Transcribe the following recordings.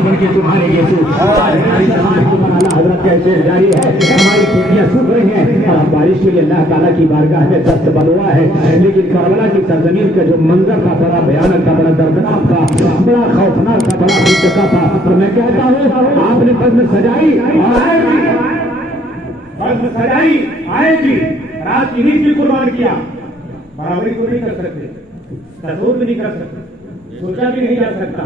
بن کے تمہارے حضرت کا جاری ہے. ہماری کھیتیاں سوکھ رہی ہیں اور بارش کے لیے اللہ تعالیٰ کی بارگاہ میں دست بلوا ہے. لیکن کربلا کی سرزمین کا جو منظر تھا بڑا بھیانک تھا, بڑا دردناک تھا, بڑا خوفناک تھا, بڑا بےچکا تھا. اور میں کہتا ہوں آپ نے بزم سجائی اور بزم سجائی آئے گی, رات کی نیند بھی قربان کیا, برابری کو نہیں کر سکتے, تصور بھی نہیں کر سکتے, سوچا بھی نہیں جا سکتا.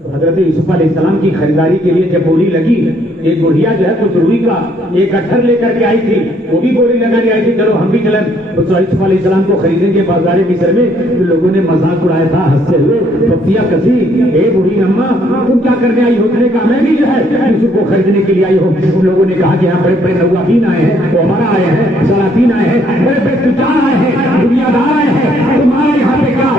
تو حضرت یوسف علیہ السلام کی خریداری کے لیے جب بولی لگی, ایک بڑھیا جو ہے کچھ روئی کا ایک گٹھر لے کر کے آئی تھی, وہ بھی بولی لگانے آئی تھی, چلو ہم بھی چلیں یوسف علیہ السلام کو خریدیں گے بازار مصر میں. تو لوگوں نے مذاق اڑایا تھا ہنستے ہوئے, پتیاں کسی, اے بوڑھی اماں تم کیا کرنے آئی ہو؟ نے کہا میں بھی جو ہے یوسف کو خریدنے کے لیے آئی ہوں. ان لوگوں نے کہا کہ ہاں بڑے بڑے نوابین آئے ہیں, وہ ہمارا آئے ہیں, سلاطین آئے ہیں, بڑے بڑے تجار آئے ہیں, دنیا دار آئے ہیں, تمہارے یہاں پہ کیا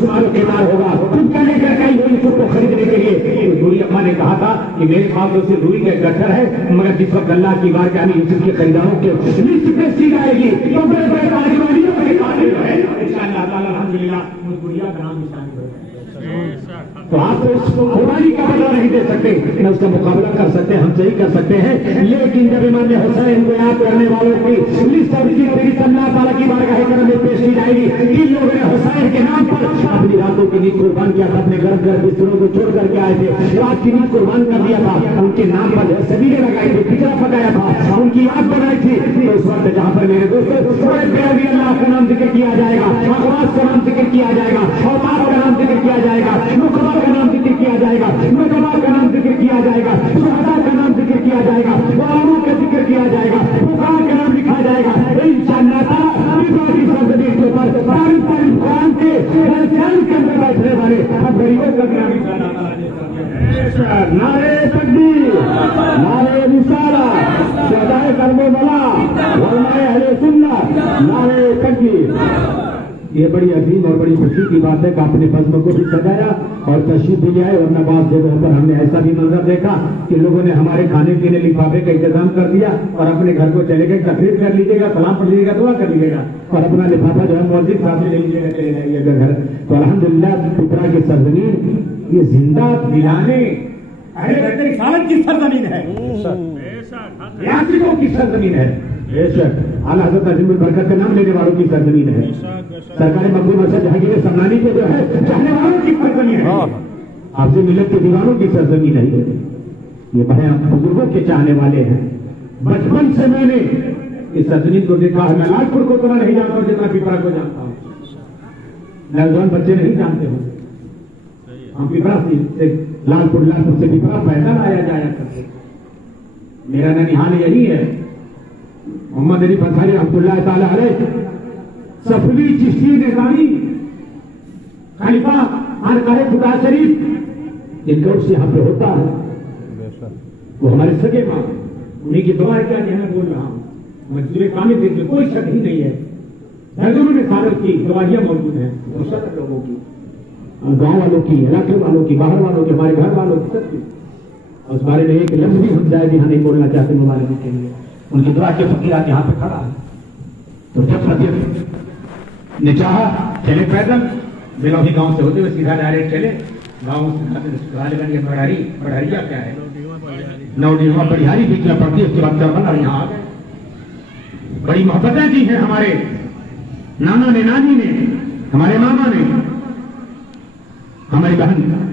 شمار و کردار ہوگا؟ تم کیا لے کر کے آئی ہو یوسف کو خریدنے کے لیے؟ بوڑھی اماں نے کہا تھا کہ میرے پاس تو صرف روئی کا گٹھر ہے, مگر جس وقت اللہ کی بار کے یوسف کے خریداروں کے لسٹ پہ سیدھ آئے گی تو بڑے بڑے تاجروں کے قابل ہے انشاءاللہ تعالی. الحمدللہ مجھ بڑھیا کا نام نشانی ہو. تو آپ تو اس کو قربانی کا بدلہ نہیں دے سکتے, نہ اس کا مقابلہ کر سکتے, ہم صحیح کر سکتے ہیں. لیکن جب امام حسین کو یاد کرنے والوں کی لسٹ اللہ تعالیٰ کی بارگاہ کرم میں پیش کی جائے گی. تین لوگوں نے حسین کے نام پر اپنی راتوں کی نیند قربان کیا تھا, اپنے گرم گرم بستروں کو چھوڑ کر کے آئے تھے, رات کی نیند قربان کر دیا تھا, ان کے نام پر سبیلے لگائی تھی, پچڑا پکایا تھا, ان کی یاد بنائی تھی. تو اس وقت جہاں پر میرے دوست اللہ کا نام ذکر کیا جائے گا, اخلاص کا نام ذکر کیا جائے گا, اوقات کا نام ذکر کیا جائے گا, نقبہ کا نام ذکر کیا جائے گا, نقبہ کا نام ذکر کیا جائے گا, شہداء کا نام ذکر کیا جائے گا, علماء کا ذکر کیا جائے گا, فقہاء کا نام لکھا جائے گا. انشاءاللہ تعالیٰ کی سرزمین کے اوپر تاریخ قرآن کے کے اندر بیٹھنے والے اب غریبوں کا نام نعرے تکبیر, نعرے رسالہ, شہدائے کربلا, علماء اہل سنت, نعرے تکبیر. یہ بڑی عظیم اور بڑی خوشی کی بات ہے کہ آپ نے بزم کو بھی سجایا اور تشریف بھی لائے. اور نواز جگہوں پر ہم نے ایسا بھی منظر دیکھا کہ لوگوں نے ہمارے کھانے پینے لفافے کا انتظام کر دیا اور اپنے گھر کو چلے گئے. تقریر کر لیجیے گا, سلام پڑھ لیجیے گا, دعا کر لیجیے گا اور اپنا لفافہ جو ہے مسجد صاحب سے لے لیجیے گا, چلے جائیے گا گھر. تو الحمدللہ پپرا کی سرزمین یہ زندہ دلانے اہل بیت رسالت کی سرزمین ہے, یاسروں کی سرزمین ہے, اعلیٰ حضرت عظیم البرکت کا نام لینے والوں کی سرزمین ہے, سرکار مقبول مسجد جہانگیر سمنانی کے جو ہے چاہنے والوں کی سرزمین ہے, آپ سے ملت کے دیوانوں کی سرزمین ہے. یہ بڑے بزرگوں کے چاہنے والے ہیں. بچپن سے میں نے اس سرزمین کو دیکھا ہے. میں لاج پور کو اتنا نہیں جانتا ہوں جتنا پیپرا کو جانتا ہوں. نوجوان بچے نہیں جانتے ہوں. ہم پیپرا سے لال پور سے پیپرا پیدل آیا جایا کرتے. میرا ننیحال یہی ہے. محمد علی انصاری رحمۃ اللہ تعالی علیہ, صفوی چشتی نظامی, خلیفہ خانقاہ خدا شریف, ان کا عرس یہاں پہ ہوتا ہے. وہ ہمارے سگے ماں, انہیں کی دعا کیا کہ میں بول رہا ہوں. مسجد کامل دیکھنے کوئی شک ہی نہیں ہے. درجنوں میں سالوں کی گواہیاں موجود ہیں, مشرف لوگوں کی, گاؤں والوں کی, علاقے والوں کی, باہر والوں کی, ہمارے گھر والوں کی, سب کی. اور اس بارے میں ایک لفظ بھی ہم جائے بھی ہاں نہیں بولنا چاہتے مبارک کے لیے. ان کی دعا کے فقیرات یہاں پہ کھڑا ہے. تو جب رفیق نے چاہا چلے پیدل, بلوہی گاؤں سے ہوتے ہوئے سیدھا ڈائریکٹ چلے گاؤں سے. بڑھریا کیا ہے, نوڈیما بڑھیاری بھی کیا پڑتی ہے, اس کے بعد کربلا یہاں آ گئے. بڑی محبتیں دی ہیں ہمارے نانا نے, نانی نے, ہمارے ماما نے, ہماری بہن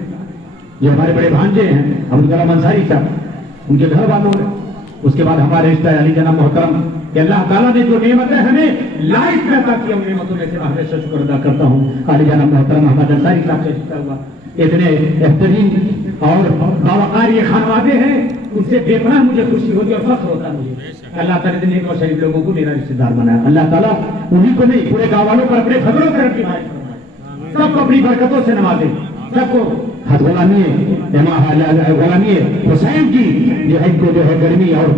جو ہمارے بڑے بھانجے ہیں ابوالکلام انصاری صاحب, ان کے گھر والوں نے. اس کے بعد ہمارے رشتہ علی جناب محترم کہ اللہ تعالیٰ نے جو نعمتیں ہمیں لائق پیدا کی, ہم نعمتوں میں سے ہمیشہ شکر ادا کرتا ہوں. علی جناب محترم احمد انصاری صاحب سے رشتہ ہوا, اتنے بہترین اور باوقار یہ خانوادے ہیں, ان سے بے پناہ مجھے خوشی ہوتی اور فخر ہوتا مجھے. اللہ تعالیٰ نے نیک اور شریف لوگوں کو میرا رشتہ دار بنایا. اللہ تعالیٰ انہیں کو نہیں, پورے گاؤں والوں پر اپنے فضلوں سے رکھی بھائی, سب کو اپنی برکتوں سے نوازے, سب کو غلامی حسین کی جو ہے ان کو جو ہے گرمی اور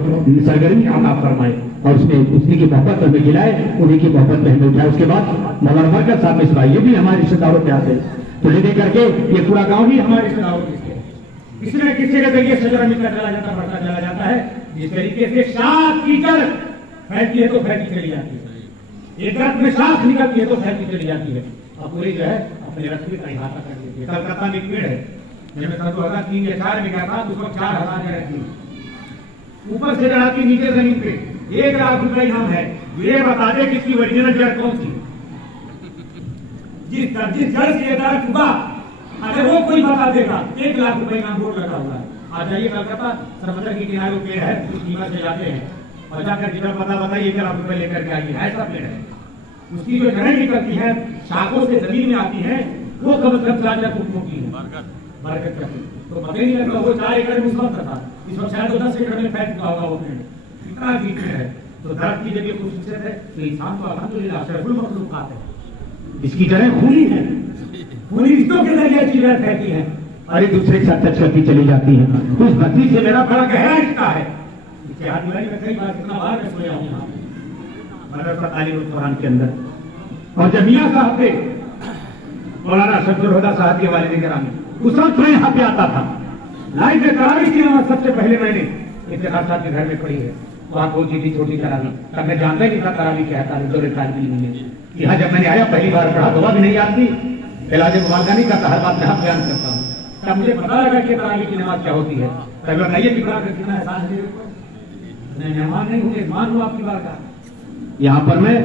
سرگرمی عطا فرمائے اور اس میں اسی کی محبت ہمیں کھلائے, انہیں کی محبت میں ہمیں اٹھائے. اس کے بعد مولانا برکت صاحب مصباح, یہ بھی ہمارے رشتہ داروں کے آتے ہیں. تو لے دے کر کے یہ پورا گاؤں ہی ہمارے رشتہ داروں کے کسی نہ کسی کے ذریعے شجرہ ملتا چلا جاتا, بڑھتا چلا جاتا ہے. جس طریقے سے شاخ کی جڑ پھیلتی ہے تو پھیلتی چلی جاتی ہے, ایک درخت میں شاخ نکلتی ہے تو پھیلتی چلی جاتی ہے, اور پوری جو ہے اپنے رقبے کا احاطہ کر دیتی ہے. کلکتہ میں ایک پیڑ ہے, जब मैं 2003 या 4 में गया था तो उस वक्त 4000 में रखी, ऊपर से चढ़ाती नीचे जमीन पे 1 लाख रुपए इनाम है। ये बता दे कि इसकी ओरिजिनल जड़ कौन सी? जिस जड़ से ये दरख्त उगा, अगर वो कोई बता देगा 1 लाख रुपए इनाम बोर्ड लगा हुआ है। आज जाइए कलकत्ता समंदर के किनारे पेड़ है, उस कीमत से जाते हैं और जाकर जितना पता बताइए 1 लाख रुपए लेकर के आइए, ऐसा पेड़ है। उसकी जो जड़ें निकलती है शाखों से जमीन में आती है, वो कम से कम 4 फुट मोटी है, बरकत करती। तो पता ही नहीं लगता वो 4 एकड़ में उस वक्त था, इस वक्त शायद 10 एकड़ में फैल चुका होगा वो पेड़, इतना अजीब पेड़ है। तो दरख्त की जब ये खूबसूरत है तो इंसान तो अल्हम्दुलिल्लाह शरफुल मखलूकात है, इसकी जड़ें खूनी है, खूनी रिश्तों के जरिए अच्छी जड़ फैलती है और एक दूसरे के साथ टच करती चली जाती है। उस बत्ती से मेरा बड़ा गहरा रिश्ता है। इसके हाथ दिवाली में कई बार कितना बार मैं सोया हूँ मदरसा तालीम कुरान के अंदर, और जब मियां साहब थे मौलाना अशरफुल हुदा साहब के वालिद गिरामी, उस वक्त मैं यहाँ पे आता था, लाइफ में तरावी की नमाज सबसे पहले मैंने इफ्तिखार साहब के घर में पढ़ी है। वहाँ पहुंची थी छोटी तरावी, तब मैं जानता ही नहीं था तरावी क्या है, यहाँ जब मैंने आया पहली बार पढ़ा तो भी नहीं आती, इलाज मुबालगा नहीं करता, हर बात में हम बयान करता हूँ। तब मुझे पता लगा कि तरावी की नमाज क्या होती है। तब बताइए कि बड़ा कितना एहसान है, मैं मेहमान नहीं हूँ, मेहमान हूँ आपकी बात का। यहाँ पर मैं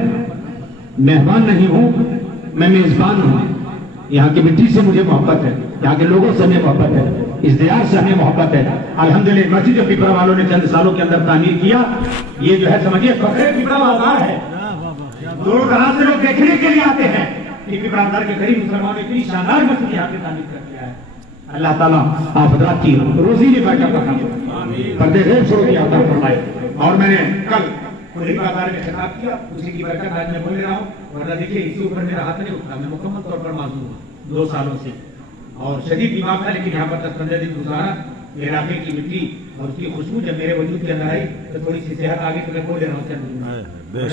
मेहमान नहीं हूँ, मैं मेजबान हूँ। यहाँ की मिट्टी से मुझे मोहब्बत है, यहाँ के लोगों से हमें मोहब्बत है, इस दियार से हमें मोहब्बत है। अल्हम्दुलिल्लाह मस्जिद जो पिपरा वालों ने चंद सालों के अंदर तामीर किया, ये जो है समझिए फखरे पिपरा बाजार है। दूर दराज से लोग देखने के लिए आते हैं कि पिपरा बाजार के करीब मुसलमानों ने इतनी शानदार मस्जिद यहाँ पे तामीर कर दिया है। अल्लाह ताला आप हज़रात की रोजी में बरकत रखा, पर्दे गैब से रोटी अता फरमाए। और मैंने कल खुली बाजार में खिताब किया, उसी की बरकत आज मैं बोल रहा हूँ, वरना देखिए इसी ऊपर मेरा हाथ नहीं उठता, मैं मुकम्मल तौर पर मासूम हूँ 2 सालों से और शदीद बीमार था, लेकिन यहाँ पर 10-15 दिन गुजारा। इलाके की मिट्टी और उसकी खुशबू जब मेरे वजूद के अंदर आई तो थोड़ी सी सेहत आ गई, तो मैं बोल रहा हूँ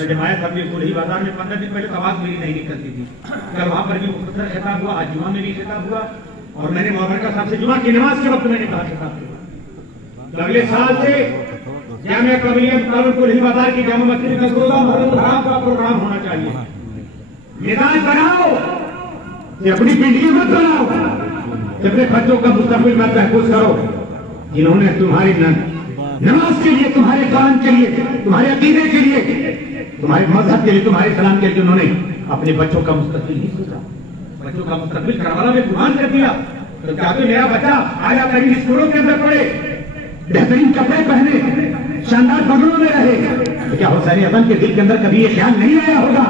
जब आया तब भी खुली बाजार में 15 दिन पहले तो आवाज मेरी नहीं निकलती थी। कल वहाँ पर भी मुख्तसर खिताब हुआ, आज जुमा में भी खिताब हुआ और मैंने मुबारका साहब से जुमा की नमाज के वक्त मैंने कहा खिताब किया। अगले साल से जामिया कबीलिया खुली बाजार की जामा मस्जिद में रोजा मुहर्रम हराम का प्रोग्राम होना चाहिए। मैदान बनाओ, अपनी पिंडी मत बनाओ, अपने बच्चों का मुस्तकबिल मत महफूज करो। जिन्होंने तुम्हारी नमाज के लिए, तुम्हारे कुरान के लिए, तुम्हारे अकीदे के लिए, तुम्हारे मजहब के लिए, तुम्हारे सलाम के लिए उन्होंने अपने बच्चों का मुस्तकबिल नहीं सोचा, बच्चों का मुस्तकबिल करवाला में कुरान कर दिया। तो क्या तो मेरा बच्चा आया कहीं स्कूलों के अंदर पढ़े, बेहतरीन कपड़े पहने, शानदार बंगलों में रहे, तो क्या हुसैन अदम के दिल के अंदर कभी ये ख्याल नहीं आया होगा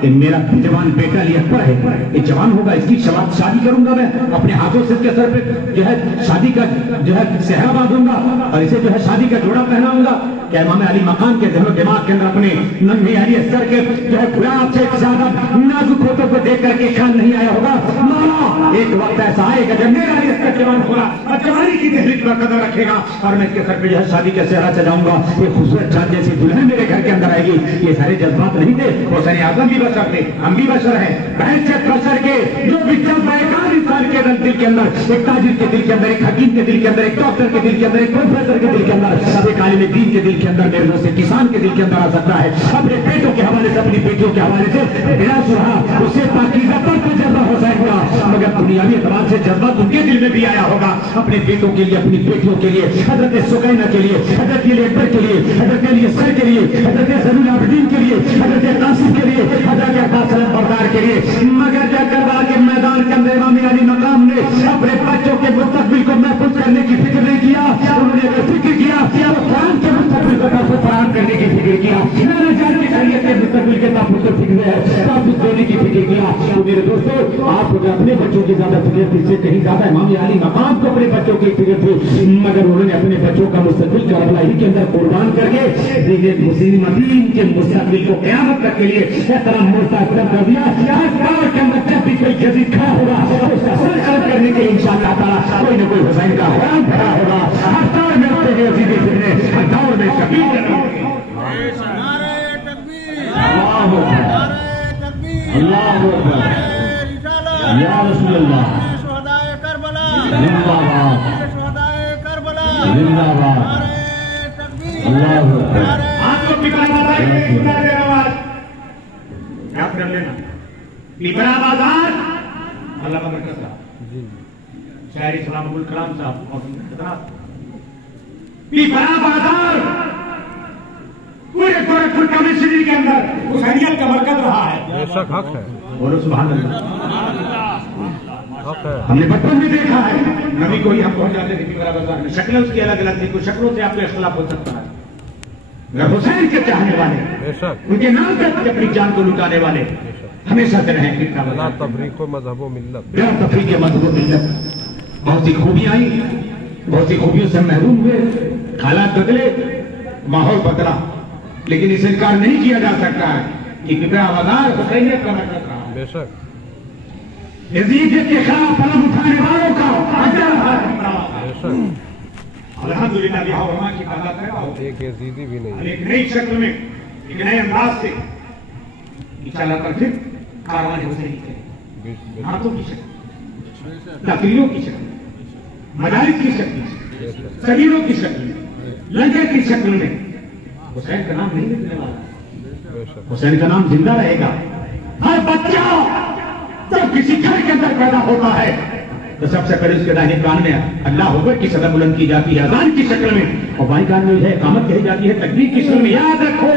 कि मेरा जवान बेटा लियक्बर है, ये जवान होगा, इसकी शादी करूंगा, मैं अपने हाथों से इसके सर पे जो है शादी का जो है सेहरा बांधूंगा और इसे जो है शादी का जोड़ा पहनाऊंगा। क्या इमाम अली मकाम के जहनो दिमाग के अंदर अपने नन्हे अली असगर के जो है गुलाब से ज्यादा नाजुक होतों को देख करके ख्याल नहीं आया होगा मौला एक वक्त ऐसा आएगा जब मेरा अली असगर जवान होगा और जवानी की दहलीज पर कदम रखेगा और मैं इसके सर पे जो है शादी का सेहरा सजाऊंगा, ये खूबसूरत चांद जैसी दुल्हन मेरे घर के अंदर आएगी। ये सारे जज्बात नहीं थे, हुसैन आजम भी बशर थे, हम भी बशर हैं, बहशत बशर के जो भी जज्बा इंसान के दिल के अंदर, एक ताजिर के दिल के अंदर, एक हकीम के दिल के अंदर, एक डॉक्टर के दिल के अंदर, एक प्रोफेसर के दिल के अंदर, एक आलिम दीन के दिल के अंदर, मेरे से किसान के दिल के अंदर आ सकता है। अपने बेटों के हवाले से, अपनी बेटियों के हवाले से बिना सुहा उससे पाकीज़ा पर तो जज्बा हो जाएगा, मगर दुनियावी एतबार से जज्बा उनके दिल में भी आया होगा अपने बेटों के लिए, अपनी बेटियों के लिए, हजरत सुकैना के लिए, हजरत अली अकबर के लिए, हजरत अली असगर के लिए, हजरत ज़ैनुल आबिदीन के लिए, हजरत कासिम के लिए, हजरत अब्बास बरदार के लिए। मगर जब करबला के मैदान के अंदर इमाम अली मकाम ने अपने बच्चों के मुस्तकबिल को महफूज करने की फिक्र नहीं किया, उन्होंने अगर फिक्र किया तो कुरान के मुस्तकबिल को महफूज फराहम करने की फिक्र किया, जान की शरीयत के मुस्तकबिल के महफूज को फिक्र है, महफूज देने की फिक्र किया। तो मेरे दोस्तों, आप अपने बच्चों की ज्यादा फिक्र थी, इससे कहीं ज्यादा इमाम अली मकाम को अपने बच्चों की फिक्र थी, मगर उन्होंने अपने बच्चों का मुस्तकबिल करबला ही के अंदर कुर्बान करके मुस्लिम दीन के मुस्तकबिल को क़यामत तक के लिए इस तरह मुस्तहकम कर दिया। के अंदर जब भी कोई यजीद खड़ा होगा उसका सर अलग करने के लिए इंशाअल्लाह ताला कोई न कोई हुसैन का हराम खड़ा होगा। हर दौर में होते हैं यजीदी फिरने, हर दौर में शबीर अल्लाहू अकबर या रसूल अल्लाह जिंदाबाद जिंदाबाद अल्लाहू अकबर। आपको पिपरा बाजार याद कर लेना, पिपरा बाजार अल्लाह का बरकत شاعر اسلام ابو الکلام صاحب پیپرا بازار پورے گورکھپور کمیونٹی کے اندر حسینیت کا مرکز رہا ہے. بے شک حق ہے. بولو سبحان اللہ. ہم نے بچپن میں دیکھا ہے نبی کو ہی ہم پہنچ جاتے تھے پیپرا بازار میں. شکلیں اس کی الگ الگ تھی, کچھ شکلوں سے آپ کو اختلاف ہو سکتا ہے. مگر حسین کے چاہنے والے, ان کے نام پر اپنی جان کو لٹانے والے ہمیشہ سے رہیں گے. بلا تفریق و مذہب و ملت, بلا تفریق مذہب و ملت. بہت سی خوبیاں آئیں, بہت سی خوبیوں سے محروم ہوئے, حالات بدلے, ماحول بدلا, لیکن اس سے انکار نہیں کیا جا سکتا ہے کہ پیپرا بازار حسینیت کا مرکز رہا. بے شک یزید کے خلاف قلم اٹھانے والوں کا اجر ہے. بے شک الحمدللہ یہاں علماء کی تعداد پیدا ہو, ایک یزیدی بھی نہیں. ایک نئی شکل میں, ایک نئے انداز سے انشاءاللہ تعالی پھر کاروان حسینی کریں. نعتوں کی شکل, تقریروں کی شکل, مجالس کی شکل, صغیروں کی شکل, لنگر کی شکل میں حسین کا نام نہیں مٹنے والا. حسین کا نام زندہ رہے گا. ہر بچہ جب کسی گھر کے اندر پیدا ہوتا ہے تو سب سے پہلے اس کے داہنے کان میں اللہ اکبر کی صدا بلند کی جاتی ہے اذان کی شکل میں, اور بائیں کان میں جو ہے اقامت کہی جاتی ہے تکبیر کی شکل میں. یاد رکھو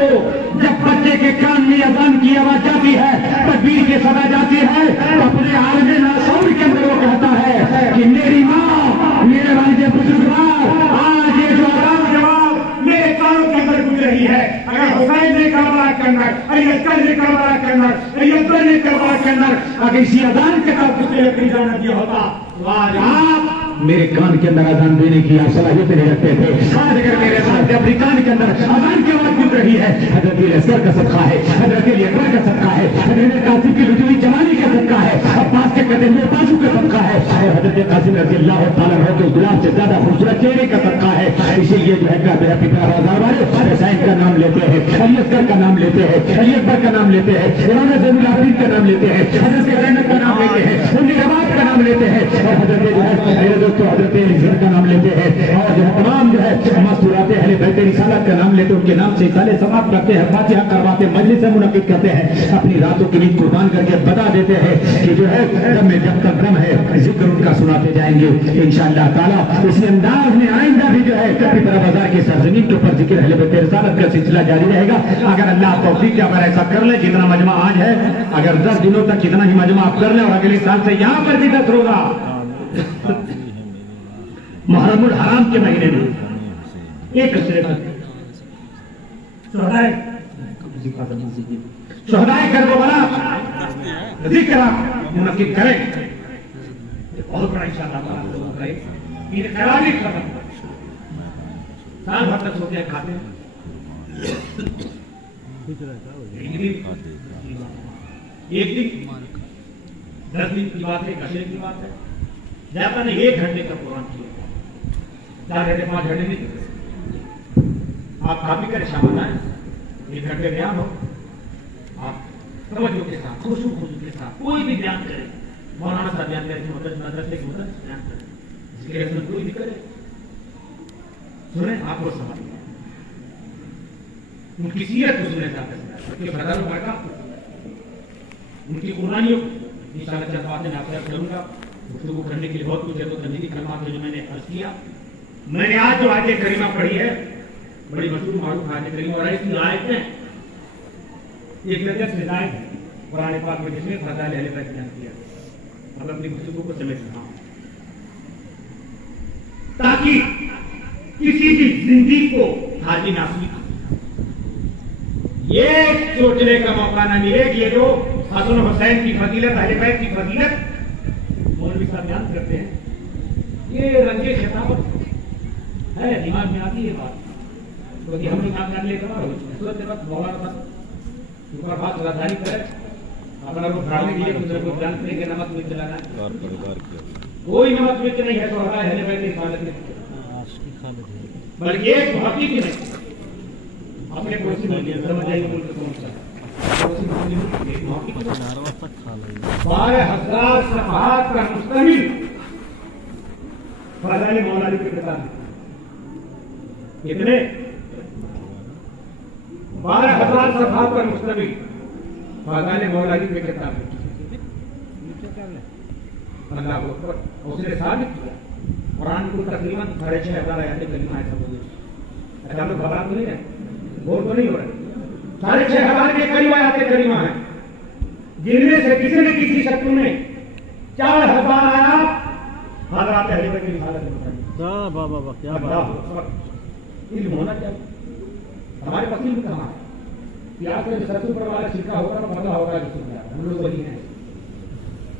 جب بچے کے کان میں اذان کی آواز جاتی ہے, تکبیر کی صدا جاتی ہے, تو اپنے عالم ناسور کے اندر وہ کہتا ہے کہ میری ماں, میرے والد بزرگوار, آج یہ جو اذان جواب میرے کانوں کے اندر گزر رہی ہے. اگر حسین نے کربلا کے اندر, علی نے کربلا کے اندر, علی نے کربلا کے اندر اگر اسی اذان کے ساتھ اس نے اپنی جان دیا ہوتا تو آج آپ میرے کان کے اندر اذان دینے کی آپ صلاحیت نہیں رکھتے تھے. آج اگر میرے ساتھ اپنی کان کے اندر اذان کی آواز گزر رہی ہے, حضرت اصغر کا صدقہ ہے, حضرت اکبر کا صدقہ ہے, حضرت قاسم کی رجوعی جوانی کا صدقہ ہے, عباس کے قدم میں بازو کا صدقہ ہے, اور حضرت قاسم رضی اللہ تعالیٰ عنہ کے گلاب سے زیادہ خوبصورت چہرے کا صدقہ ہے. اسی لیے جو ہے میرا پیپرا بازار والے حسین کا نام لیتے ہیں, علی اصغر کا نام لیتے ہیں, علی اکبر کا نام لیتے ہیں, امام زین العابدین کا نام لیتے ہیں, حضرت زینب کا نام لیتے ہیں, ان روایت کا نام لیتے ہیں, اور حضرت جو ہے میرے دوستوں حضرت عزت کا نام لیتے ہیں, اور جو ہے تمام جو ہے مستورات اہل بیت رسالت کا نام لیتے ہیں, ان کے نام سے سالے سماعت کرتے ہیں, فاتحہ کرواتے ہیں, مجلس منعقد کرتے ہیں, اپنی راتوں کی نیند قربان کر کے بتا دیتے ہیں کہ جو ہے جب تک دم ہے ذکر ان کا سناتے جائیں گے انشاءاللہ تعالیٰ. اسی انداز میں آئندہ بھی جو ہے پیپرا بازار کی سرزمین کے اوپر ذکر اہل بیت رسالت کا سلسلہ جاری رہے گا. اگر اللہ توفیق دے, اگر ایسا کر لیں جتنا مجمع آج ہے, اگر 10 دنوں تک کتنا ہی مجمع آپ کر لیں, اور اگلے سال سے یہاں پر بھی 10 روزہ محرم الحرام کے مہینے میں ایک شہدائے کربلا ذکر منعقد کریں, بہت بڑا انشاءاللہ تعالیٰ یہ خیالی ختم سال بھر تک سوتے ہیں, کھاتے ہیں, ایک دن 10 دن کی بات ہے, گھنٹے کی بات ہے, زیادہ نے 1 گھنٹے کا قرآن کیا, 4 گھنٹے 5 گھنٹے نہیں. آپ کافی کریں شامل آئیں, 1 گھنٹے بیان ہو, آپ توجہ کے ساتھ خوشو کے ساتھ کوئی بھی بیان کریں, مولانا صاحب بیان کریں, مدرسے کی مدد بیان کریں, اس کے لیے کوئی بھی کرے, سنیں آپ کو سمجھ ان کی سیرت کو سننے چاہتے ہیں, ان کے فضائل و برکات کو, ان کی قربانیوں کو انشاءاللہ چند باتیں میں آپ سے کروں گا. گفتگو کرنے کے لیے بہت کچھ ہے, تو تنظیمی کلمات جو میں نے عرض کیا. میں نے آج جو آیت کریمہ پڑھی ہے, بڑی مشہور معروف آیت کریمہ, اور اس کی آیت میں ایک لذت سے آیت ہے قرآن پاک میں, جس میں فضائل اہل بیت بیان کیا. اب اپنی گفتگو کو سمجھ رہا ہوں تاکہ کسی بھی زندگی کو حاجی ناصری یہ سوچنے کا موقع نہ ملے کہ یہ جو حسن حسین کی فضیلت, اہل بیت کی فضیلت مولوی صاحب بیان کرتے ہیں, یہ رنگ خطابت ہے, دماغ میں آتی ہے بات, کیونکہ ہم نے کام کر لیا تھا سوچتے وقت مولانا صاحب اوپر بات رازداری کرے, اپنا روح بڑھانے کے لیے دوسرے کو بیان کریں گے نمک مرچ لگانا, کوئی نمک مرچ نہیں ہے تو ہمارا اہل بیت کی حفاظت, بلکہ ایک حقیقی نہیں اپنے کرسی میں سمجھ جائے گا, ملک کون سا 12,000 صفحات کا مشتمل فضائل مولا علی کی کتاب ہے. کتنے 12,000 صفحات پر مشتمل فضائل مولا علی کی کتاب ہے. اللہ اکبر. اس نے ثابت کیا قرآن کو تقریباً 6,500 آیات کریمہ ہے. اچھا ہم لوگ گھبرا تو نہیں رہے, بور تو نہیں ہو رہے. 6,500 کے قریب آیات کریمہ ہیں, جن میں سے کسی نہ کسی شکل میں 4,000 آیات حضرات اہل بیت کی رسالت میں بتائیں. کیا بات. علم ہونا چاہیے. ہمارے پاس علم کہاں ہے؟ پیاز کا جو سرسوں پر والا چھلکا ہوگا نا پتلا ہوگا جس میں ہم لوگ وہی ہیں.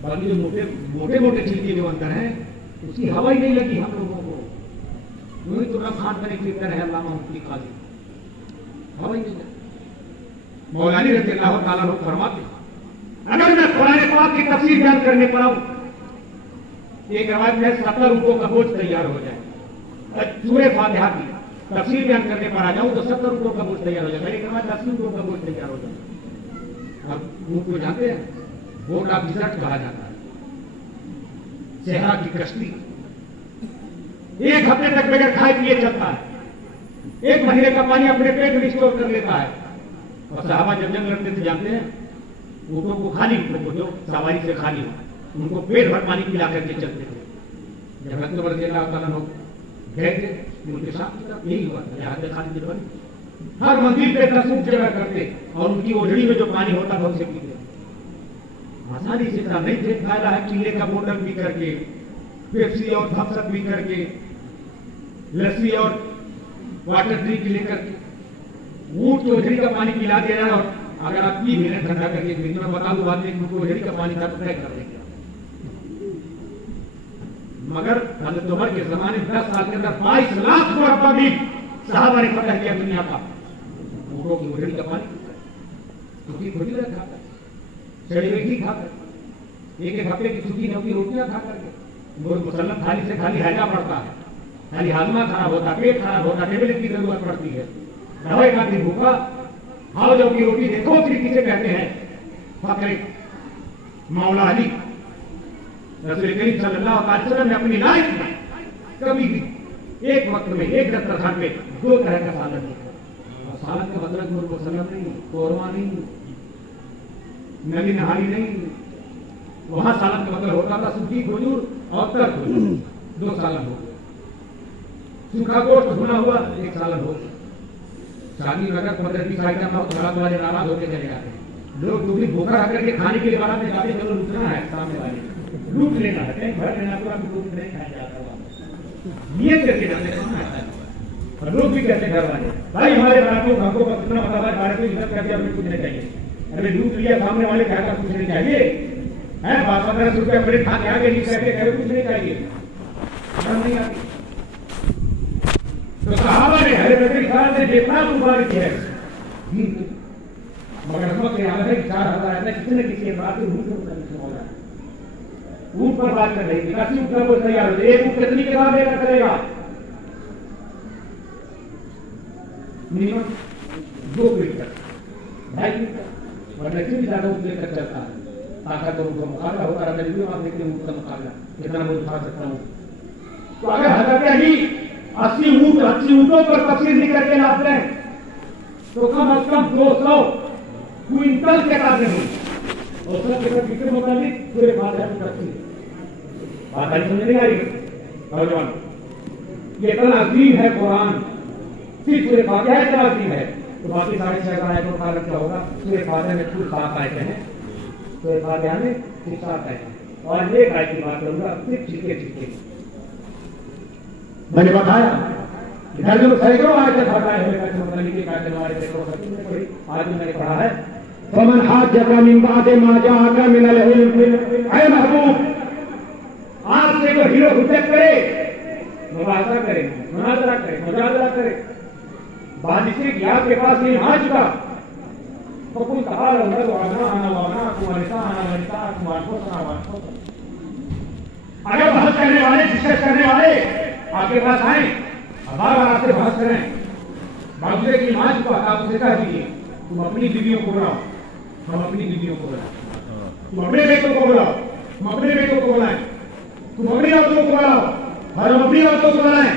باقی جو موٹے موٹے چھلکے جو اندر ہیں اس کی ہوا ہی نہیں لگی ہم لوگوں کو. وہی تو رفان کرنے کی طرح ہے علامہ مفتی قاضی, ہوا ہی نہیں لگی. مولانا رضی اللہ تعالیٰ عنہ فرماتے اگر میں قرآن پاک کی تفسیر بیان کرنے پر آؤں, ایک روایت میں 70 روپوں کا بوجھ تیار ہو جائے. سورہ فاتحہ کی تفسیر بیان کرنے پر آ جاؤں تو 70 روپوں کا بوجھ تیار ہو جائے. ایک روایت 80 روپوں کا بوجھ تیار ہو جائے. اب وہ کو جانتے ہیں بوٹ آف ڈیزرٹ کہا جاتا ہے, صحرا کی کشتی. ایک ہفتے تک بغیر کھائے پیے چلتا ہے, 1 مہینے کا پانی اپنے پیٹ میں اسٹور کر لیتا ہے. اور صحابہ جب جنگ لڑتے تھے جانتے ہیں اونٹوں کو خالی, اونٹوں کو جو سواری سے خالی ہو ان کو پیٹ بھر پانی پلا کر کے چلتے تھے. جب حضرت عمر رضی اللہ تعالیٰ عنہ گئے تھے ان کے ساتھ یہی ہوا تھا. حضرت خالد بن ولید ہر منزل پہ تصوف جگہ کرتے اور ان کی اوجڑی میں جو پانی ہوتا تھا اسے پیتے. آسانی سے اتنا نہیں تھے, فائدہ ہے چیلے کا بوتل پی کر کے, پیپسی اور تھمس اپ پی کر کے, لسی اور واٹر ڈرنک لے کر کے اونٹ کی اوجڑی کا پانی پلا دیا جائے. اور اگر آپ پی بھی لیں ٹھنڈا کر کے میں بتا دوں بات نہیں, اوجڑی کا پانی تھا تو طے کر دیں گے. مگر حضرت عمر کے زمانے 10 سال کے اندر 22 لاکھ مربع میل صحابہ نے فتح کیا دنیا کا. اونٹوں کی اوجڑی کا پانی کیونکہ کھجی رہ کھاتا ہے, چڑی ہوئی گھی کھا کر, ایک ہفتے کی سوکھی نوکی روٹیاں کھا کر کے. مسلم تھالی سے خالی ہیجا پڑتا ہے, خالی ہاضمہ خراب ہوتا ہے, پیٹ خراب ہوتا ہے, ٹیبلٹ کی ضرورت پڑتی ہے. دوائی کھاتی بھوکا ہاؤ جو کی روٹی دیکھو کسی سے کہتے ہیں فقر مولا علی. رسول کریم صلی اللہ علیہ وسلم نے اپنی لائف میں کبھی بھی ایک وقت میں ایک دسترخوان پہ 2 طرح کا سالن دیا. سالن کا مطلب مسلم نہیں, قورمہ نہیں, نلی نہاری نہیں. وہاں سالن کا مطلب ہوتا تھا سوکھی کھجور اور تر کھجور, 2 سالن ہو گئے. سوکھا گوشت بھنا ہوا 1 سالن ہو گیا. شادی میں اگر 15-20 آئٹم ہو تو والے ناراض ہوتے چلے جاتے ہیں. لوگ دوسری بھوکا رکھ کر کے کھانے کے لیے بارہ میں جاتے چلو لوٹنا ہے, سامنے والے لوٹ لینا ہے, کہیں بھر لینا تو لوٹ نہیں کھایا جاتا. نیت کر کے جاتے ہیں. اور لوگ بھی کہتے ہیں گھر والے بھائی ہمارے بارے کو ہم کو اتنا پتا ہے بارے کو عزت کر کے ہمیں کچھ نہیں چاہیے. ارے لوٹ لیا سامنے والے کہتا کچھ نہیں چاہیے, 1500 روپیہ پڑے کھا کے آگے نہیں کہتے کچھ نہیں چاہیے, نہیں آتی. تو صحابہ نے ہر بیٹے کے ساتھ جتنا مبارک ہے مگر ہم کے یاد ہے کہ 4,000 آتا ہے کسی نہ کسی بات اونٹ پر بات کر رہی تھی. کسی اونٹ کا کوئی تیار ہو ایک اونٹ کتنی کتاب لے کر کرے گا, منیمم 2 میٹر 2.5 میٹر اور بھی زیادہ اونٹ لے کر چلتا ہے. طاقت اور مقابلہ ہوتا رہتا ہے. آپ دیکھتے ہیں اونٹ کا مقابلہ کتنا میں اٹھا سکتا ہوں. تو اگر حضرت علی 80 اونٹوں پر تفسیر لکھ کر کے لاتے ہیں تو کم از کم 200 کوئنٹل کتابیں ہوئی. اور سب کے ساتھ فکر مطابق پورے فاتحہ کی تفسیر. بات آئی سمجھ نہیں آ رہی نوجوان, یہ اتنا عظیم ہے قرآن, صرف پورے فاتحہ اتنا عظیم ہے. تو باقی 6,500 آیتوں کا حالت کیا ہوگا. پورے فاتحہ میں کل 7 آیتیں ہیں, پورے فاتحہ میں 7 آیتیں. اور ایک آیت کی بات کروں گا صرف چھکے میں نے بتایا ادھر جو سینکڑوں آیتیں بتائے ہوئے آج میں نے کہا ہے فمن حاجک من بعد ما جاءک من العلم. اے محبوب آپ سے جو ہیرو حجت کرے, مباحثہ کرے, مناظرہ کرے, مجادلہ کرے, بات اس لیے کہ آپ کے پاس نہیں آ چکا فقل تعالوا ندعو ابناءنا وابناءکم ونساءنا ونساءکم وانفسنا وانفسکم. اگر بحث کرنے والے ڈسکس کرنے والے آپ کے پاس آئیں, بار آپ سے بحث کریں, باوجود کی ماں کو آپ سے کہہ دیجیے تم اپنی بیویوں کو بلاؤ, ہم اپنی بیویوں کو بلائیں, تم اپنے بیٹوں کو بلاؤ, ہم اپنے بیٹوں کو بلائیں, تم اپنی عورتوں کو بلاؤ اور ہم اپنی عورتوں کو بلائیں.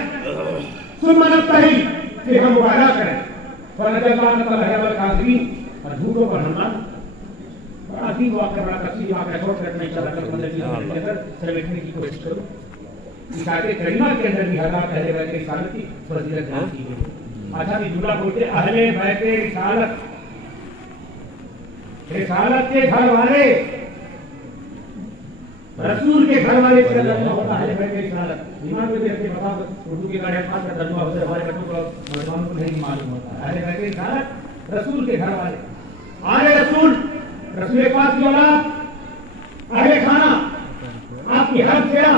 ثم نبتہل, کہ ہم مباہلہ کریں. فنجعل لعنۃ اللہ علی الکاذبین, اور جھوٹوں پر ہم अजीब वाक़या, बड़ा तफसीली वाक़या छोड़ कर मैं इंशाअल्लाह कल 15-20 मिनट के अंदर समेटने की कोशिश करूँ। इशारे करीमा के अंदर भी हज़रत अहले बैत रिसालत की फजीलत बयान की गई। अच्छा भी जुमला बोलते अहले बैत रिसालत, रिसालत के घर वाले, रसूल के घर वाले का तर्जुमा होता है अहले बैत रिसालत। ईमान को देखते बता उर्दू के गाड़ियां पास का तर्जुमा होता है, हमारे बच्चों को मुसलमानों को नहीं मालूम होता। अहले बैत रिसालत रसूल के घर वाले, आले रसूल, रसूल पाक की औलाद, अहले खाना, आपकी हर सेना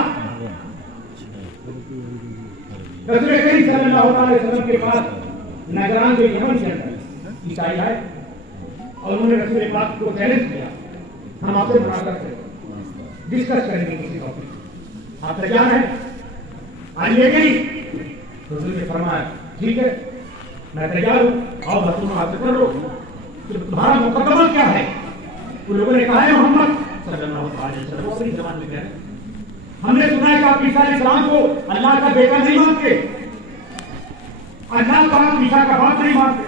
रसूल करीम सल्लल्लाहु अलैहि वसल्लम के पास नजरान जो यमन के अंदर ईसाई आए और उन्होंने रसूल पाक को चैलेंज किया, हम आपसे मुनाज़रा करेंगे, डिस्कस करेंगे किसी टॉपिक, आप तैयार हैं? आइएगी। रसूल ने फरमाया ठीक है मैं तैयार हूँ, आओ बस आपसे कर लो, तुम्हारा मुकदमा क्या है? उन लोगों ने कहा है मोहम्मद सल्लल्लाहु अलैहि वसल्लम अपनी ज़बान में कह रहे हैं, हमने सुना है कि आप ईसा अलैहिस्सलाम को अल्लाह का बेटा नहीं मानते, अल्लाह का आप ईसा का बाप नहीं मानते।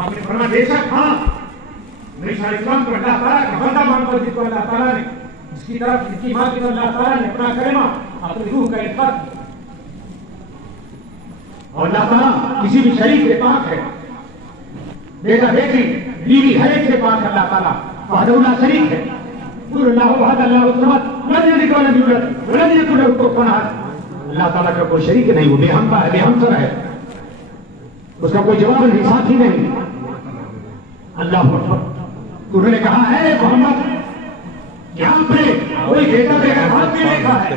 आपने फरमाया बेशक हाँ, मैं ईसा अलैहिस्सलाम को अल्लाह ताला का बंदा मानता हूं, जिसको अल्लाह ताला ने, जिसकी तरफ जिसकी मां की अल्लाह ताला ने अपना कलेमा अपनी रूह का इल्हाम किया। और अल्लाह ताला किसी भी शरीक से पाक है, बेटा बेटी बीवी हर एक से पाक अल्लाह ताला वहदहुल्ला शरीक है। अल्लाह ताला का कोई शरीक नहीं, वो बेहमदा है, बेहमसर है, उसका कोई जवाब नहीं, साथी नहीं। अल्लाह उन्होंने कहा है मोहम्मद यहाँ पे कोई बेटा बेटा बात में देखा है,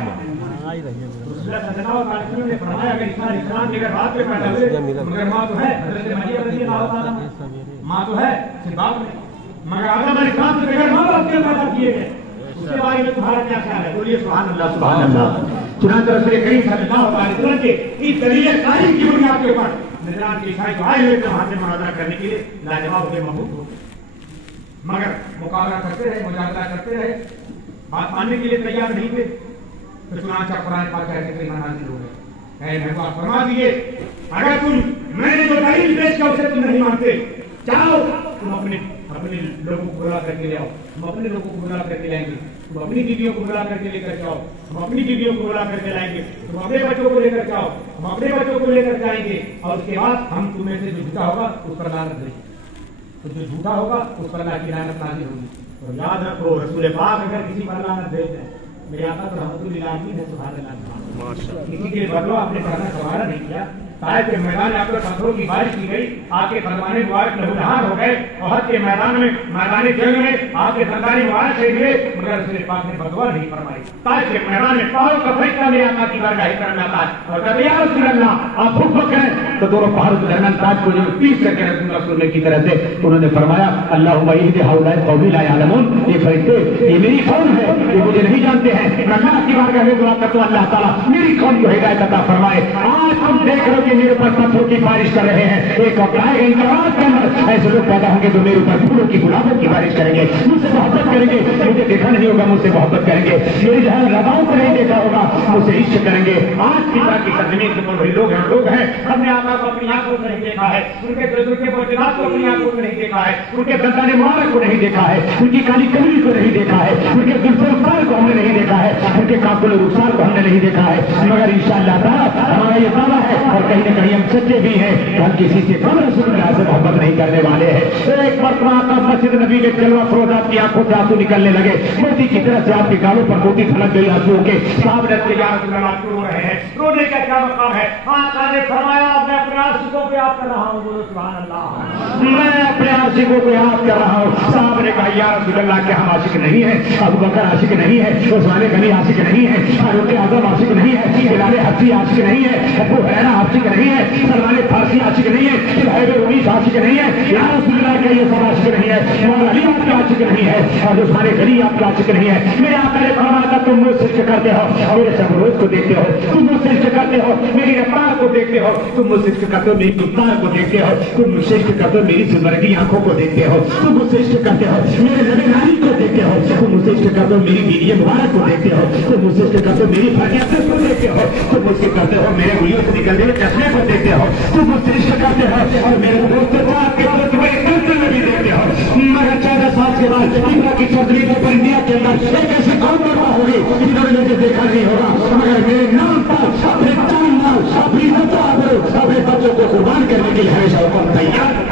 ने फरमाया अगर इस्लाम के बात पे पैदा हुए मगर माँ तो है, हज़रत मरियम रज़ियल्लाहु ताला माँ तो है सिर्फ बाप नहीं, मगर आदम अलैहिस्सलाम से बगैर माँ बाप के पैदा किए गए, उसके बारे में तुम्हारा क्या ख्याल है? बोलिए सुभान अल्लाह सुभान अल्लाह। चुनांचे रसूल करीम सल्लल्लाहु अलैहि वसल्लम के इस दलील कायम की बुनियाद के ऊपर नजरान के ईसाई आए हुए थे वहां से मुनाज़रा करने के लिए लाजवाब हो महबूब हो, मगर मुकाबला करते रहे, मुजाहदा करते रहे, बात मानने के लिए तैयार नहीं थे। तो चुनांचे कुरान पाक कहते थे ईमान हासिल हो गए, महबूब फरमा दिए अगर तुम मैंने जो दलील पेश किया उसे तुम नहीं मानते, जाओ तुम अपने लोगों को बुला करके ले आओ, हम अपने लोगों को बुला करके लाएंगे, तुम अपनी बीवियों को बुला करके लेकर जाओ, हम अपनी बीवियों को बुला करके लाएंगे, तुम अपने बच्चों को लेकर जाओ, हम अपने बच्चों को लेकर जाएंगे, और उसके बाद हम तुम्हें से जो झूठा होगा उस पर लानत देंगे, तो जो झूठा होगा उस पर अल्लाह की लानत नाज़िल होगी। और याद रखो रसूल पाक अगर किसी पर लानत भेज दें, मेरे आका तो रहमतुल्लिल आलमीन है, सुभान अल्लाह, किसी के बदला आपने करना सवारा नहीं किया। ताइफ के मैदान में आपको पत्थरों की बारिश की गई, आपके फरमाने मुबारक लहूलहान हो गए, और के मैदान में मैदान जंग में आपके फरमाने मुबारक से हुए, मगर रसूल पाक ने बदवा नहीं फरमाई। ताइफ के मैदान में पहाड़ों का फैसला मेरे आका की बारगाह करना था, और कभी या रसूल अल्लाह आप हुक्म करें तो दोनों पहाड़ों के दरमियान ताज को जो पीस करके रसूल की तरह से उन्होंने फरमाया अल्लाहुम्मा इहदी हाउलाई कौमी ला यालमून, ये फरिश्ते ये मेरी कौम है, ये मुझे नहीं जानते हैं, मैं अल्लाह की बारगाह में दुआ करता हूं अल्लाह ताला मेरी कौम को हिदायत अता फरमाए। आज हम देख रहे हो कि मेरे ऊपर पत्थरों की बारिश कर रहे हैं, एक अपराध इंतजार के अंदर ऐसे लोग पैदा होंगे जो मेरे ऊपर फूलों की गुलाबों की बारिश करेंगे, मुझसे मोहब्बत करेंगे, मुझे देखा नहीं होगा मुझसे मोहब्बत करेंगे, मेरी जहां रवाओं को नहीं देखा होगा मुझसे इश्क करेंगे। आज की तरह की सरजमीन के ऊपर वही लोग हैं, हमने आका को अपनी आंखों से नहीं देखा है, उनके मोजज़ात को अपनी आंखों से नहीं देखा है, उनके दंदाने मुबारक को नहीं देखा है, उनकी काली कमरी को नहीं देखा है, उनके जुल्फ़ार को हमने नहीं देखा है, उनके काकुल रुखसार को हमने नहीं देखा है, मगर इंशाअल्लाह ताला हमारा ये दावा है और कहीं न कहीं हम सच्चे भी हैं, हम किसी से कम रसूलुल्लाह से मोहब्बत नहीं करने वाले हैं। एक मरतबा आका मस्जिद नबी के जलवा फरोज आपकी आंखों से आंसू निकलने लगे, मोती की तरह से आपके गालों पर मोती छलक गई आंसुओं के, साहब ने या रसूलुल्लाह आप रो रहे हैं, रोने का क्या मकाम है? आका ने फरमाया मैं अपने आशिकों को याद कर रहा हूं, बोलो सुभान अल्लाह, मैं अपने आशिकों को याद कर रहा हूं। साहब ने कहा या रसूलुल्लाह क्या हम आशिक नहीं है? अबू बकर आशिक नहीं है, उस्मान गनी आशिक नहीं है, फारूक आज़म आशिक नहीं है, बिलाल हब्शी आशिक नहीं है, अबू हुरैरा आशिक नहीं है, सलमान फारसी आशिक नहीं है, सुहैब रुमीस आशिक नहीं है, या रसूलुल्लाह क्या ये सब आशिक नहीं है? मौला अली आपका आशिक नहीं है, और उस्मान गनी आपका आशिक नहीं है। मेरे आका ने फरमाया था तुम मुझसे इश्क करते हो, मेरे शब-रोज़ को देखते हो, तुम मुझसे इश्क करते हो, मेरी रफ्तार को देखते हो, तुम मुझसे इश्क करते हो, मेरी गुफ्तार को देखते हो, तुम मुझसे इश्क करते हो, मेरी जुमरगी आंखों को देखते हो, तुम मुझसे इश्क करते हो, मेरे नबी नानी को देखते हो, तुम मुझसे इश्क करते हो, मेरी बीवी मुबारक को देखते हो, तुम मुझसे इश्क करते हो, मेरी फरियाद को देखते हो, तुम मुझसे करते हो, मेरे गुलियों से निकलने वाले चश्मे को देखते हो, तुम मुझसे इश्क करते हो और मेरे दोस्तों को आपके दोस्त मेरे दिल में भी देखते हो। मगर 14 साल के बाद इंडिया की सरजमी पर इंडिया के अंदर एक ऐसी कौन बर्बाद होगी जिन्होंने मुझे देखा नहीं होगा, मगर मेरे नाम पर अपने जान माल अपनी अपने बच्चों को कुर्बान करने के लिए हमेशा हुक्म तैयार।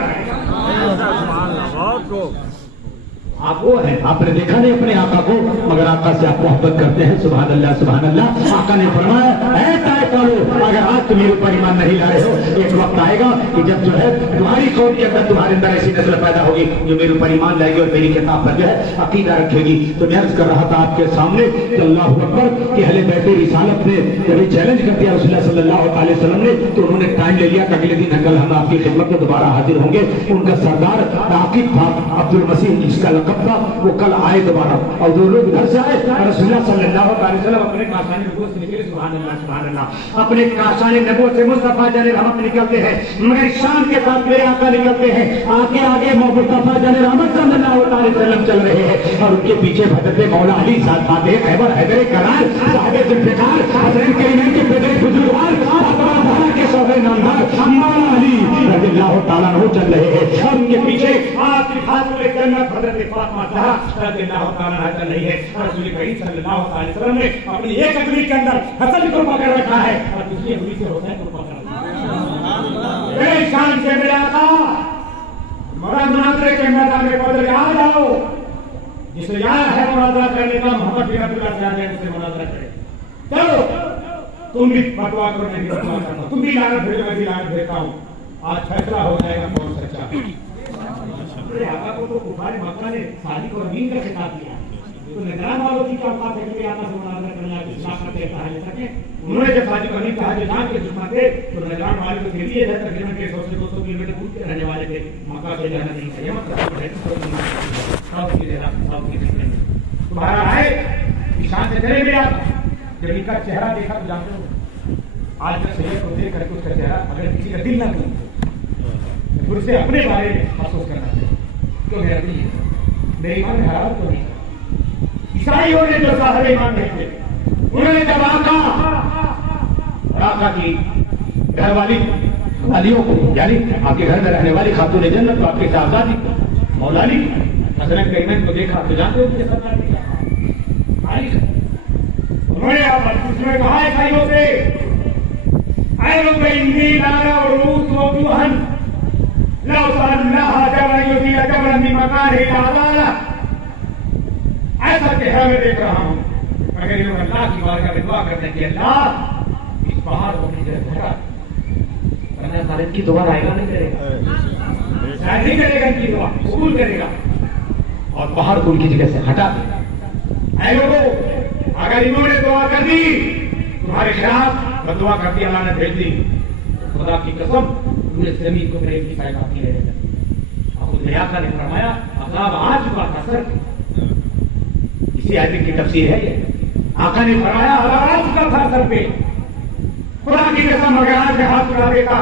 आप वो हैं, आपने देखा नहीं अपने आका को, मगर आका से आप मोहब्बत करते हैं। सुभान अल्लाह सुभान अल्लाह। आका ने फरमाया ऐ तय करो, अगर आज तुम मेरे ऊपर ईमान नहीं ला रहे हो, एक वक्त आएगा कि जब जो है तुम्हारी कौम के अंदर तुम्हारे अंदर ऐसी नस्ल पैदा होगी जो मेरे ऊपर ईमान लाएगी और मेरी किताब पर जो है अकीदा रखेगी। तो मैं अर्ज कर रहा था आपके सामने कि अल्लाहु अकबर कि अहले बैत रिसालत ने जब चैलेंज कर दिया रसूलुल्लाह सल्लल्लाहु अलैहि वसल्लम ने, तो उन्होंने टाइम ले लिया कि अगले दिन कल हम आपकी खिदमत में दोबारा हाजिर होंगे। उनका सरदार आकिब था, अब्दुल मसीह जिसका लक़ब था, वो कल आए दोबारा। और जो लोग इधर से आए रसूलुल्लाह सल्लल्लाहु अलैहि वसल्लम अपने काशाने नबूवत से निकले। सुभान अल्लाह सुभान अल्लाह। अपने काशाने नबूवत से मुस्तफा जाने रहमत निकलते हैं, मगर शान के साथ मेरे आका निकलते हैं। आगे आगे मुस्तफा जाने रहमत सल्लल्लाहु अलैहि वसल्लम चल रहे हैं और उनके पीछे हज़रत मौला अली साहब फातिह खैबर हैदर करार साहिब जुल्फ़िकार हज़रत करीम के बेटे बुजुर्गवार अतवा के शोहरे नामदार मौला अली रज़ियल्लाहु ताला अन्हु चल रहे हैं और उनके पीछे आखिरी खातून जन्नत हज़रत फातिमा ज़हरा रज़ियल्लाहु ताला अन्हा चल रही है। रसूल करीम सल्लल्लाहु अलैहि वसल्लम ने अपनी एक अंगुली के अंदर हसन को पकड़ रखा है और दूसरी अंगुली से हुसैन को पकड़ रखा है। बड़े शान से मेरे आका मरा मुनाज़रे के मैदान में बदर आ जाओ, जिसे याद है मुनाज़रा करने का मोहम्मद बिन अब्दुल्लाह से आगे उससे मुनाज़रा करे। चलो तुम भी फतवा करो, मैं भी फतवा करता हूं, तुम भी लानत भेजो, मैं भी लानत भेजता हूं। आज फैसला हो जाएगा कौन सच्चा। मेरे आका को तो कुफार मक्का ने शादी को रंगीन का खिताब दिया, तो नजरान वालों की क्या औकात है कि आका से मुनाज़रा करने आके इस्लाम का कहता है सके। उन्होंने जब शादी को नहीं कहा जो जान के दुश्मन थे, तो नजरान वाले को फिर भी तकरीबन 100-200 किलोमीटर दूर के रहने वाले थे, मक्का से जाना नहीं चाहिए। तुम्हारा है निशान से चले गया। जब इनका चेहरा देखा तो जानते हो आज जब सैयद को देख करके उसका चेहरा अगर किसी का दिल ना करे तो उसे अपने बारे में अफसोस करना चाहिए, क्यों मेरा दिल है, मेरे ईमान में हरारत तो नहीं। ईसाइयों ने जो साहब ईमान नहीं थे, उन्होंने जब आका की घर वाली वालियों को यानी आपके घर में रहने वाली खातून जन्नत तो आपके साहबजादी मौला अली हज़रत करीम को देखा तो जानते हो मुझे सरकार ने क्या उन्होंने उसमें कहा है ईसाइयों से ऐसा चेहरा मैं देख रहा हूं, अगर ये अल्लाह की बारगाह में दुआ करते हैं कि अल्लाह इस पहाड़ को नीचे झुका, वरना खालिद की दुआ आएगा नहीं करेगा, शायद नहीं करेगा इनकी दुआ, कबूल करेगा और पहाड़ को उनकी जगह से हटा देगा। ऐ लोगों, अगर इन्होंने दुआ कर दी तुम्हारे खिलाफ, बदुआ कर दी, अल्लाह ने भेज दी, खुदा की कसम पूरे जमीन को प्रेम की साइड आती रहेगा। और खुद आका ने फरमाया अज़ाब आ चुका था सर, इसी आयत की तफसीर है ये। आका ने फरमाया अज़ाब आ चुका था सर पे, खुदा की कसम अगर आज में हाथ उठा देता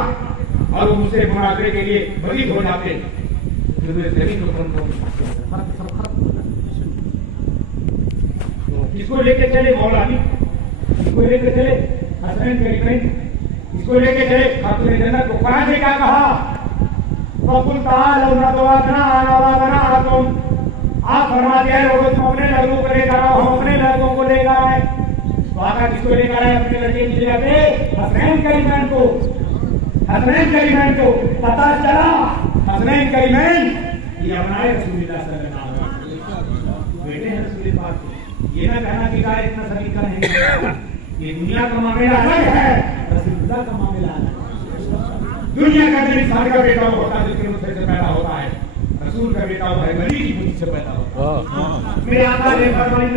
और वो मुझसे मुनाज़रे के लिए वजीद हो जाते तो पूरे जमीन को इसको लेके चले मौला अली, इसको लेके चले हसनैन करीमैन, इसको लेके चले खातून जन्नत को। कुरान ने क्या कहा, वकुल ताअलौ नदवातना आवाजना तुम, आप फरमाते हैं लोगों तुम अपने लड़कों को लेकर आओ, हम अपने लड़कों को लेकर आए। तो आका किसको लेकर आए अपने लड़के की जगह पे? हसनैन करीमैन को। हसनैन करीमैन को पता चला हसनैन करीमैन ये अपनाए रसूलुल्लाह सल्लल्लाहु अलैहि वसल्लम बेटे हैं रसूल पाक के। ये ना कहना कि गाय इतना सलीका नहीं, ये दुनिया का मामला अलग है, रसूलुल्लाह का मामला अलग है। दुनिया का जो इंसान का बेटा होता है जिसके मुझसे से पैदा होता है, रसूल का बेटा वो है वली की बुद्धि से पैदा होता है। मेरे आका ने फरमाया